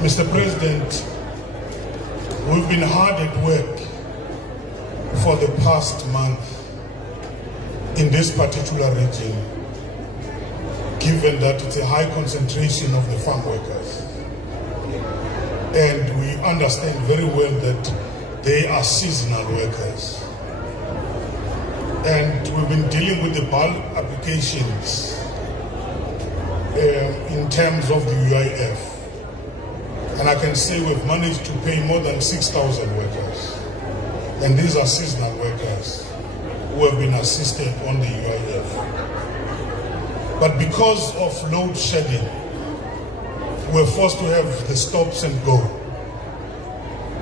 Mr. President, we've been hard at work for the past month in this particular region, given that it's a high concentration of the farm workers. And we understand very well that they are seasonal workers. And we've been dealing with the bulk applications in terms of the UIF. And I can say we've managed to pay more than 6,000 workers. And these are seasonal workers who have been assisted on the UIF. But because of load shedding, we're forced to have the stops and go.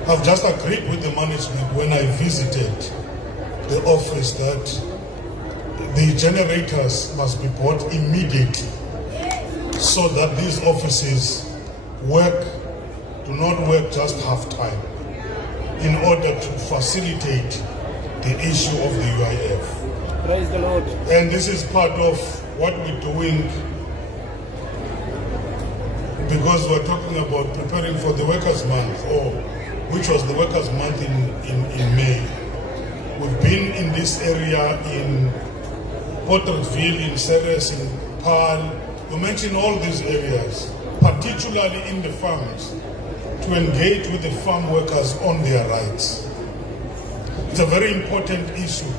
I've just agreed with the management when I visited the office that the generators must be bought immediately so that these offices do not work just half time in order to facilitate the issue of the UIF. Praise the Lord. And this is part of what we're doing because we're talking about preparing for the Workers' Month, or which was the Workers' Month in May. We've been in this area in Pottersville, in Ceres, in Paarl. We mentioned all these areas, particularly in the farms, to engage with the farm workers on their rights. It's a very important issue,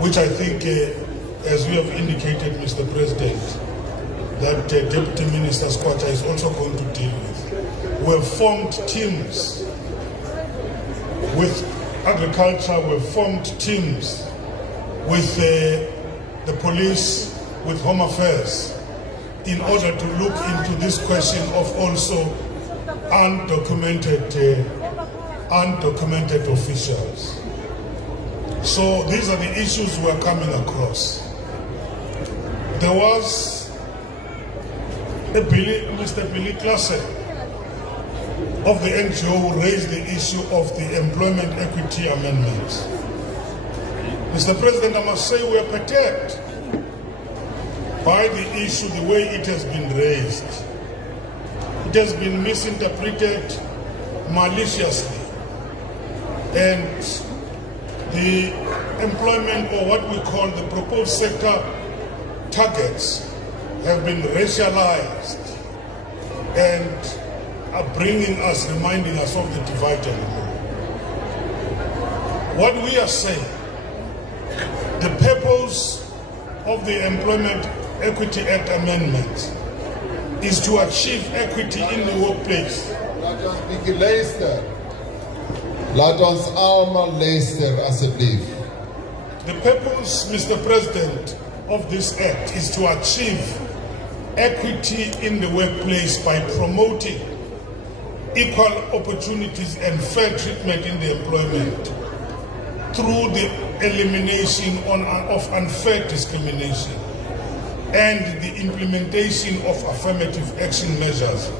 which I think, as we have indicated, Mr. President, that Deputy Minister Squatter is also going to deal with. We have formed teams with agriculture, we have formed teams with the police, with Home Affairs, in order to look into this question of also undocumented officials. So these are the issues we are coming across. There was Mr. Billy Klasse of the NGO who raised the issue of the employment equity amendments. Mr. President, I must say we are perturbed by the issue, the way it has been raised. It has been misinterpreted maliciously. And the employment, or what we call the proposed sector targets, have been racialized and are reminding us of the divide and rule. What we are saying, the purpose of the Employment Equity Act amendment is to achieve equity in the workplace. Laat ons allemaal luister asseblief. The purpose, Mr. President, of this act is to achieve equity in the workplace by promoting equal opportunities and fair treatment in the employment through the elimination of unfair discrimination and the implementation of affirmative action measures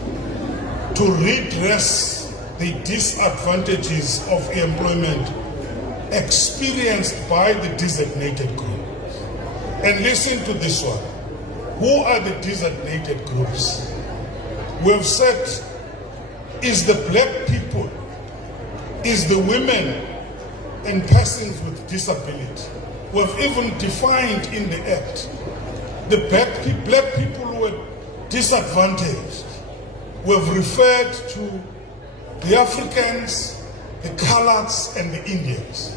to redress the disadvantages of employment experienced by the designated group. And listen to this one. Who are the designated groups? We have said, is the black people, is the women and persons with disability. We have even defined in the Act the black people who are disadvantaged. We have referred to the Africans, the Coloureds, and the Indians.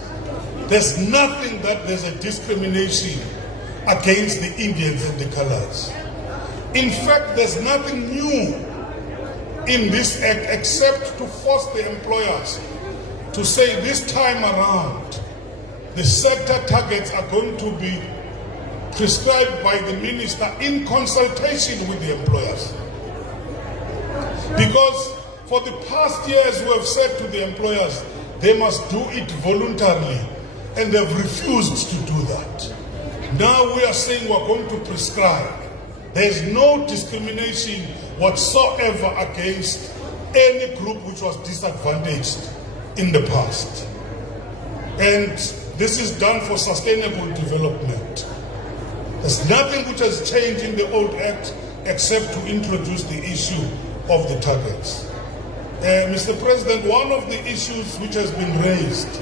There's nothing that there's a discrimination against the Indians and the Coloureds. In fact, there's nothing new in this act except to force the employers to say this time around, the sector targets are going to be prescribed by the minister in consultation with the employers. Because for the past years we have said to the employers, they must do it voluntarily, and they've refused to do that. Now we are saying we're going to prescribe. There's no discrimination whatsoever against any group which was disadvantaged in the past. And this is done for sustainable development. There's nothing which has changed in the old act except to introduce the issue of the targets. Mr. President, one of the issues which has been raised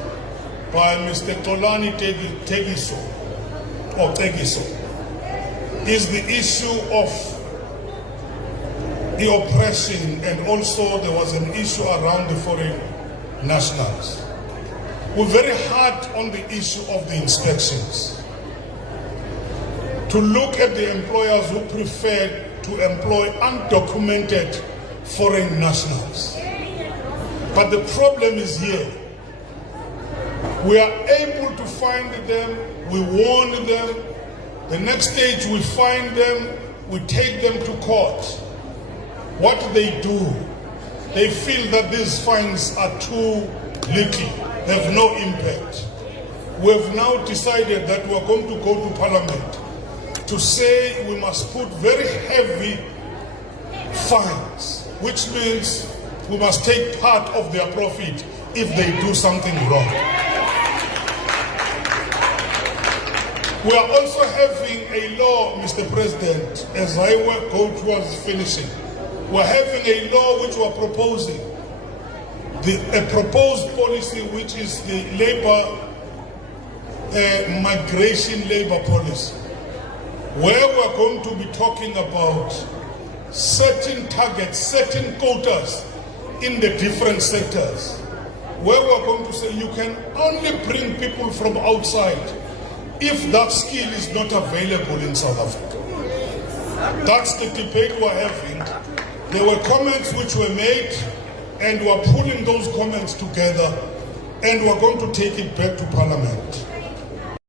by Mr. Tolani Tegiso, is the issue of the oppression, and also there was an issue around the foreign nationals. We're very hard on the issue of the inspections, to look at the employers who prefer to employ undocumented foreign nationals. But the problem is here. We are able to find them, we warn them. The next stage we find them, we take them to court. What do? They feel that these fines are too little, they have no impact. We have now decided that we are going to go to Parliament to say we must put very heavy fines, which means we must take part of their profit if they do something wrong. We are also having a law, Mr. President, as I will go towards finishing. We're having a law which we're proposing, a proposed policy which is the migration labor policy, where we're going to be talking about certain targets, certain quotas in the different sectors, where we're going to say you can only bring people from outside if that skill is not available in South Africa. That's the debate we're having. There were comments which were made, and we're putting those comments together, and we're going to take it back to Parliament.